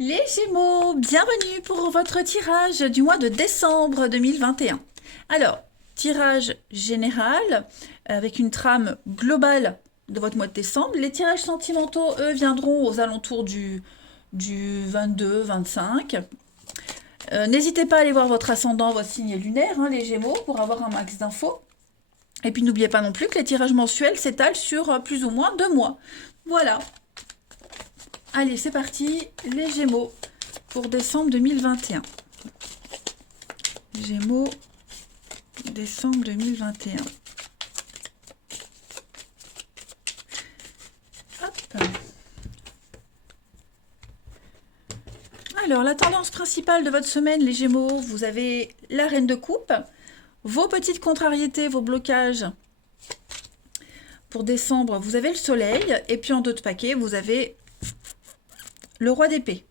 Les Gémeaux, bienvenue pour votre tirage du mois de décembre 2021. Alors, tirage général avec une trame globale de votre mois de décembre. Les tirages sentimentaux, eux, viendront aux alentours du 22-25. N'hésitez pas à aller voir votre ascendant, votre signe lunaire, les Gémeaux, pour avoir un max d'infos. Et puis n'oubliez pas non plus que les tirages mensuels s'étalent sur plus ou moins 2 mois. Voilà. Allez, c'est parti, les Gémeaux pour décembre 2021. Gémeaux, décembre 2021. Hop. Alors, la tendance principale de votre semaine, les Gémeaux, vous avez la Reine de Coupe, vos petites contrariétés, vos blocages. Pour décembre, vous avez le Soleil, et puis en dos de paquet, vous avez le Roi d'épée.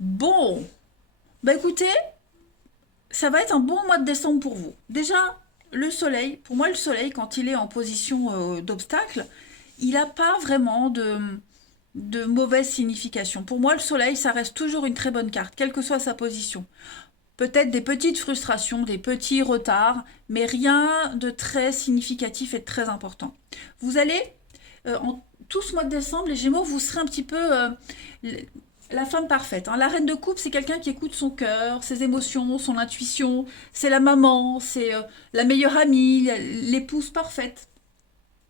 Bon, bah écoutez, ça va être un bon mois de décembre pour vous. Déjà, le Soleil, pour moi le Soleil, quand il est en position d'obstacle, il n'a pas vraiment de mauvaise signification. Pour moi, le Soleil, ça reste toujours une très bonne carte, quelle que soit sa position. Peut-être des petites frustrations, des petits retards, mais rien de très significatif et de très important. Vous allez, en tout ce mois de décembre, les Gémeaux, vous serez un petit peu la femme parfaite. La reine de coupe, c'est quelqu'un qui écoute son cœur, ses émotions, son intuition. C'est la maman, c'est la meilleure amie, l'épouse parfaite.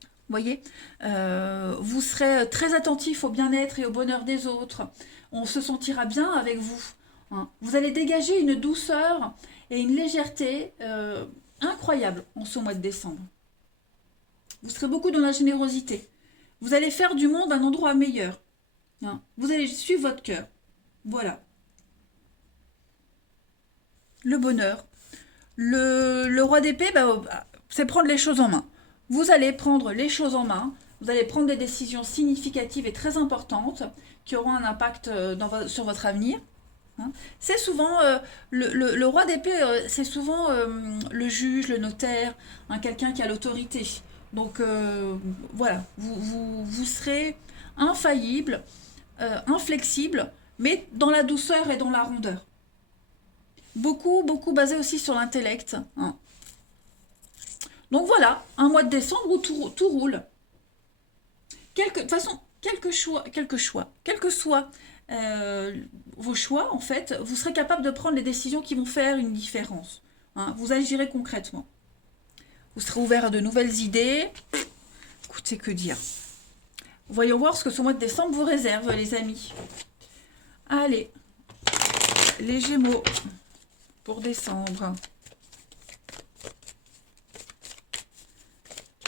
Vous voyez, vous serez très attentif au bien-être et au bonheur des autres. On se sentira bien avec vous. Vous allez dégager une douceur et une légèreté incroyable en ce mois de décembre. Vous serez beaucoup dans la générosité. Vous allez faire du monde un endroit meilleur. Vous allez suivre votre cœur. Voilà. Le bonheur. Le roi d'épée, c'est prendre les choses en main. Vous allez prendre les choses en main. Vous allez prendre des décisions significatives et très importantes qui auront un impact sur votre avenir. C'est souvent le roi d'épée, c'est souvent le juge, le notaire, quelqu'un qui a l'autorité. Donc voilà, vous serez infaillible, inflexible, mais dans la douceur et dans la rondeur. Beaucoup, beaucoup basé aussi sur l'intellect. Donc voilà, un mois de décembre où tout roule. De toute façon, quel que soit vos choix, en fait, vous serez capable de prendre les décisions qui vont faire une différence. Vous agirez concrètement. Vous serez ouvert à de nouvelles idées. Écoutez, que dire. Voyons voir ce que ce mois de décembre vous réserve, les amis. Allez, les Gémeaux pour décembre.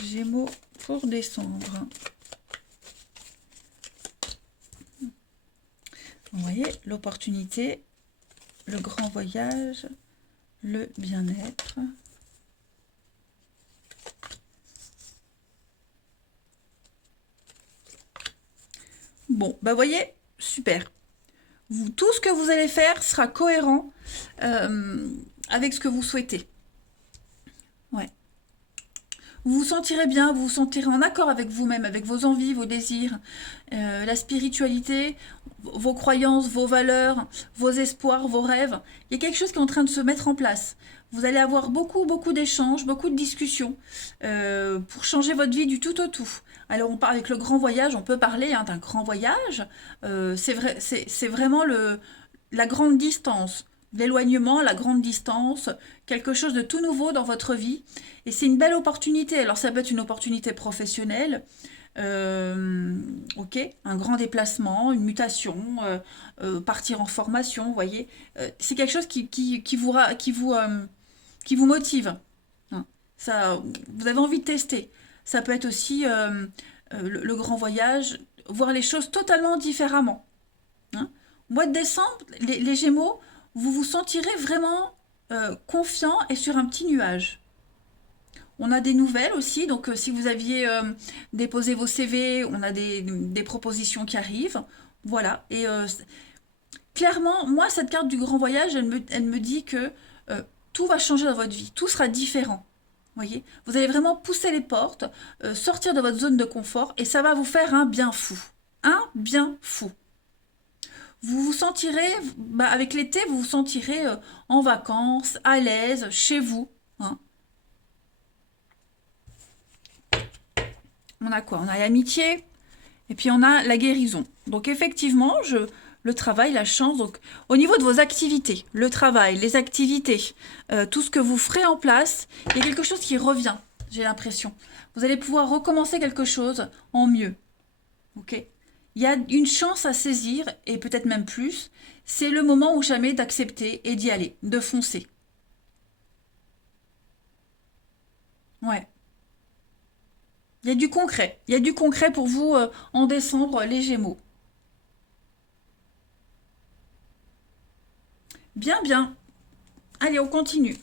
Gémeaux pour décembre. Vous voyez, l'opportunité, le grand voyage, le bien-être. Bon, bah voyez, super. Tout ce que vous allez faire sera cohérent avec ce que vous souhaitez. Ouais. Vous vous sentirez bien, vous vous sentirez en accord avec vous-même, avec vos envies, vos désirs, la spiritualité, vos croyances, vos valeurs, vos espoirs, vos rêves. Il y a quelque chose qui est en train de se mettre en place. Vous allez avoir beaucoup, beaucoup d'échanges, beaucoup de discussions pour changer votre vie du tout au tout. Alors, on parle avec le grand voyage, on peut parler d'un grand voyage. C'est vraiment la grande distance, l'éloignement, la grande distance, quelque chose de tout nouveau dans votre vie. Et c'est une belle opportunité. Alors, ça peut être une opportunité professionnelle, ok, un grand déplacement, une mutation, partir en formation, vous voyez. C'est quelque chose qui vous motive. Ça, vous avez envie de tester. Ça peut être aussi le grand voyage, voir les choses totalement différemment. Au mois de décembre, les Gémeaux, vous vous sentirez vraiment confiant et sur un petit nuage. On a des nouvelles aussi, donc si vous aviez déposé vos CV, on a des propositions qui arrivent. Voilà. Et clairement, moi, cette carte du grand voyage, elle me dit que tout va changer dans votre vie, tout sera différent. Voyez, vous allez vraiment pousser les portes, sortir de votre zone de confort, et ça va vous faire un bien fou. Un bien fou. Vous vous sentirez, avec l'été, vous vous sentirez en vacances, à l'aise, chez vous. Hein. On a quoi? On a l'amitié et puis on a la guérison. Donc effectivement, le travail, la chance, donc au niveau de vos activités, le travail, les activités, tout ce que vous ferez en place, il y a quelque chose qui revient, j'ai l'impression. Vous allez pouvoir recommencer quelque chose en mieux. Ok? Il y a une chance à saisir, et peut-être même plus, c'est le moment ou jamais d'accepter et d'y aller, de foncer. Ouais. Il y a du concret. Il y a du concret pour vous en décembre, les Gémeaux. Bien, bien. Allez, on continue.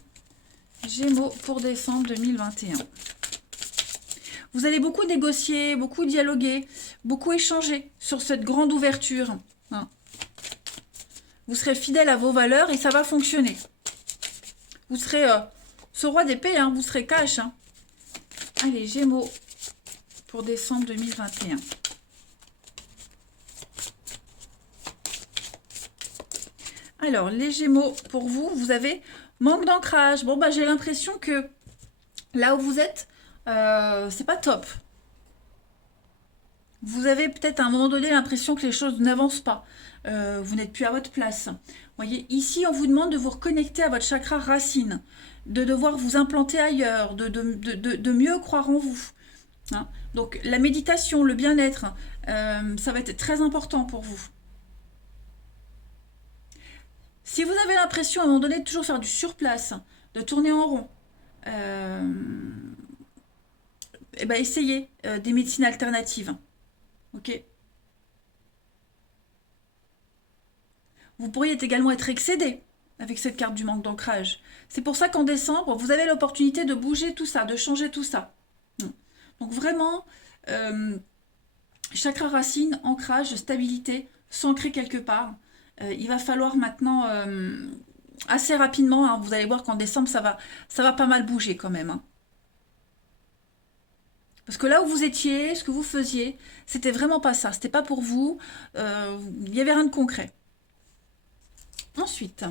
Gémeaux pour décembre 2021. Vous allez beaucoup négocier, beaucoup dialoguer, beaucoup échanger sur cette grande ouverture. Hein. Vous serez fidèle à vos valeurs et ça va fonctionner. Vous serez ce roi d'épée, hein, vous serez cash. Hein. Allez, Gémeaux pour décembre 2021. Alors, les Gémeaux, pour vous, vous avez manque d'ancrage. Bon, bah, j'ai l'impression que là où vous êtes, c'est pas top. Vous avez peut-être à un moment donné l'impression que les choses n'avancent pas. Vous n'êtes plus à votre place. Vous voyez, ici, on vous demande de vous reconnecter à votre chakra racine, de devoir vous implanter ailleurs, de mieux croire en vous. Hein. Donc, la méditation, le bien-être, ça va être très important pour vous. Si vous avez l'impression à un moment donné de toujours faire du surplace, de tourner en rond, eh ben essayez des médecines alternatives. Ok. Vous pourriez également être excédé avec cette carte du manque d'ancrage. C'est pour ça qu'en décembre, vous avez l'opportunité de bouger tout ça, de changer tout ça. Donc vraiment, chakra racine, ancrage, stabilité, s'ancrer quelque part. Il va falloir maintenant, assez rapidement, hein, vous allez voir qu'en décembre, ça va pas mal bouger quand même. Hein. Parce que là où vous étiez, ce que vous faisiez, c'était vraiment pas ça. C'était pas pour vous. Il n'y avait rien de concret. Ensuite,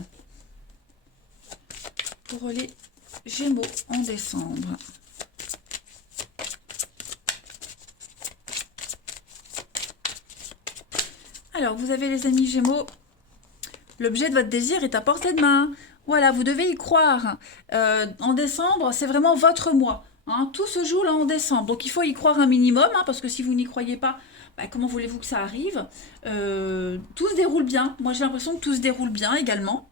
pour les Gémeaux en décembre. Alors, vous avez les amis Gémeaux. L'objet de votre désir est à portée de main. Voilà, vous devez y croire. En décembre, c'est vraiment votre mois. Hein. Tout se joue là en décembre. Donc, il faut y croire un minimum, hein, parce que si vous n'y croyez pas, bah, comment voulez-vous que ça arrive? Tout se déroule bien. Moi, j'ai l'impression que tout se déroule bien également.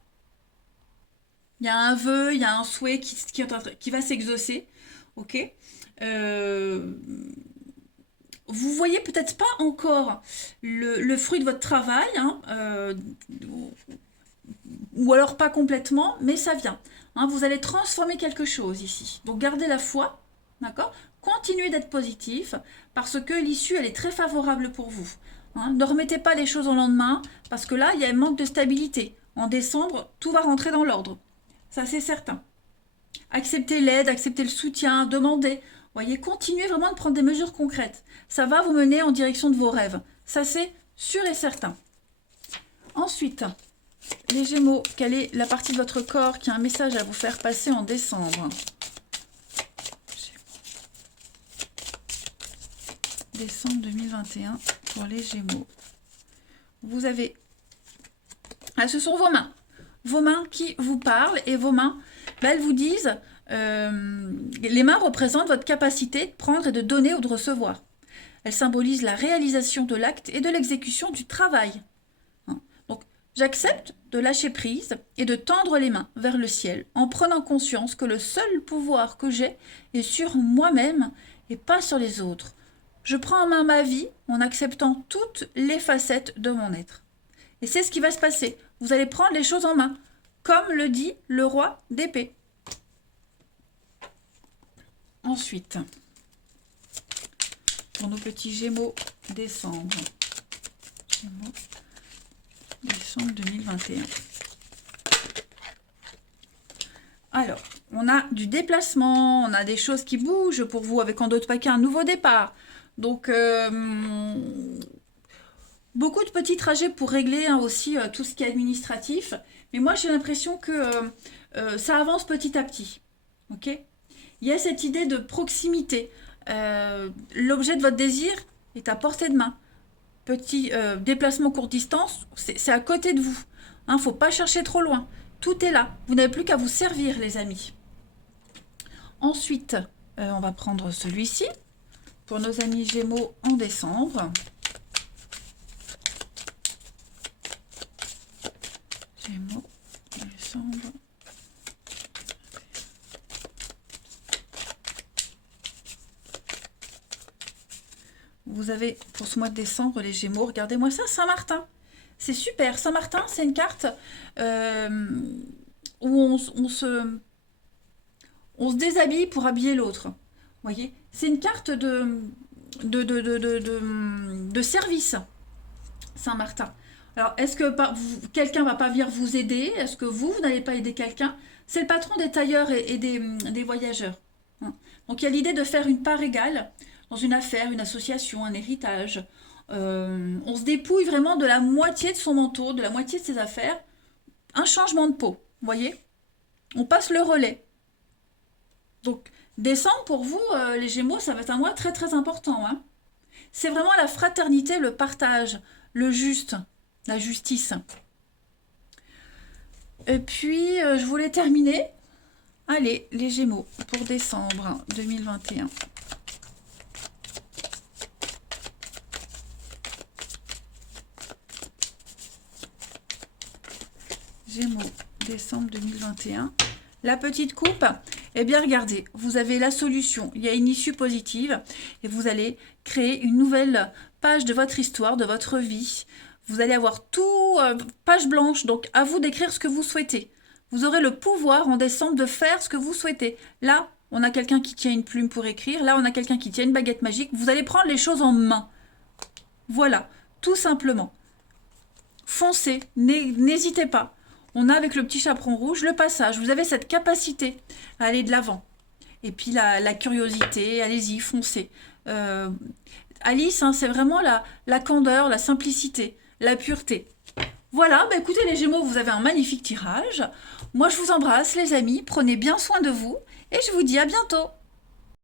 Il y a un vœu, il y a un souhait qui va s'exaucer. Ok. Euh, vous voyez peut-être pas encore le fruit de votre travail, hein, ou alors pas complètement, mais ça vient. Hein, vous allez transformer quelque chose ici. Donc gardez la foi, d'accord? Continuez d'être positif, parce que l'issue, elle est très favorable pour vous. Hein, ne remettez pas les choses au lendemain, parce que là, il y a un manque de stabilité. En décembre, tout va rentrer dans l'ordre. Ça, c'est certain. Acceptez l'aide, acceptez le soutien, demandez. Voyez, continuez vraiment de prendre des mesures concrètes. Ça va vous mener en direction de vos rêves. Ça, c'est sûr et certain. Ensuite, les Gémeaux, quelle est la partie de votre corps qui a un message à vous faire passer en décembre? Décembre 2021 pour les Gémeaux. Vous avez... Ah, ce sont vos mains. Vos mains qui vous parlent et vos mains, elles vous disent... les mains représentent votre capacité de prendre et de donner ou de recevoir. Elles symbolisent la réalisation de l'acte et de l'exécution du travail. Hein. Donc, j'accepte de lâcher prise et de tendre les mains vers le ciel en prenant conscience que le seul pouvoir que j'ai est sur moi-même et pas sur les autres. Je prends en main ma vie en acceptant toutes les facettes de mon être. Et c'est ce qui va se passer. Vous allez prendre les choses en main, comme le dit le roi d'épée. Ensuite, pour nos petits Gémeaux, décembre. Gémeaux, décembre 2021. Alors, on a du déplacement, on a des choses qui bougent pour vous avec en d'autres paquets un nouveau départ. Donc, Beaucoup de petits trajets pour régler hein, aussi tout ce qui est administratif. Mais moi, j'ai l'impression que ça avance petit à petit. Ok? Il y a cette idée de proximité. L'objet de votre désir est à portée de main. Petit déplacement courte distance, c'est à côté de vous. Il ne faut pas chercher trop loin. Tout est là. Vous n'avez plus qu'à vous servir, les amis. Ensuite, on va prendre celui-ci pour nos amis Gémeaux en décembre. Gémeaux, décembre. Vous avez pour ce mois de décembre les Gémeaux, regardez-moi ça, Saint-Martin. C'est super. Saint-Martin, c'est une carte où on se déshabille pour habiller l'autre. Vous voyez? C'est une carte de service, Saint-Martin. Alors, est-ce que quelqu'un va pas venir vous aider? Est-ce que vous n'allez pas aider quelqu'un? C'est le patron des tailleurs et des voyageurs. Hein. Donc, il y a l'idée de faire une part égale dans une affaire, une association, un héritage. On se dépouille vraiment de la moitié de son manteau, de la moitié de ses affaires. Un changement de peau, vous voyez? On passe le relais. Donc, décembre, pour vous, les Gémeaux, ça va être un mois très très important. Hein. C'est vraiment la fraternité, le partage, le juste, la justice. Et puis, je voulais terminer. Allez, les Gémeaux, pour décembre 2021. Gémeaux, décembre 2021. La petite coupe, eh bien regardez, vous avez la solution, il y a une issue positive et vous allez créer une nouvelle page de votre histoire, de votre vie. Vous allez avoir tout, page blanche, donc à vous d'écrire ce que vous souhaitez. Vous aurez le pouvoir en décembre de faire ce que vous souhaitez. Là, on a quelqu'un qui tient une plume pour écrire, là on a quelqu'un qui tient une baguette magique, vous allez prendre les choses en main. Voilà, tout simplement. Foncez, n'hésitez pas. On a avec le petit chaperon rouge le passage. Vous avez cette capacité à aller de l'avant. Et puis la curiosité, allez-y, foncez. Alice, hein, c'est vraiment la candeur, la simplicité, la pureté. Voilà, bah écoutez les Gémeaux, vous avez un magnifique tirage. Moi je vous embrasse les amis, prenez bien soin de vous et je vous dis à bientôt.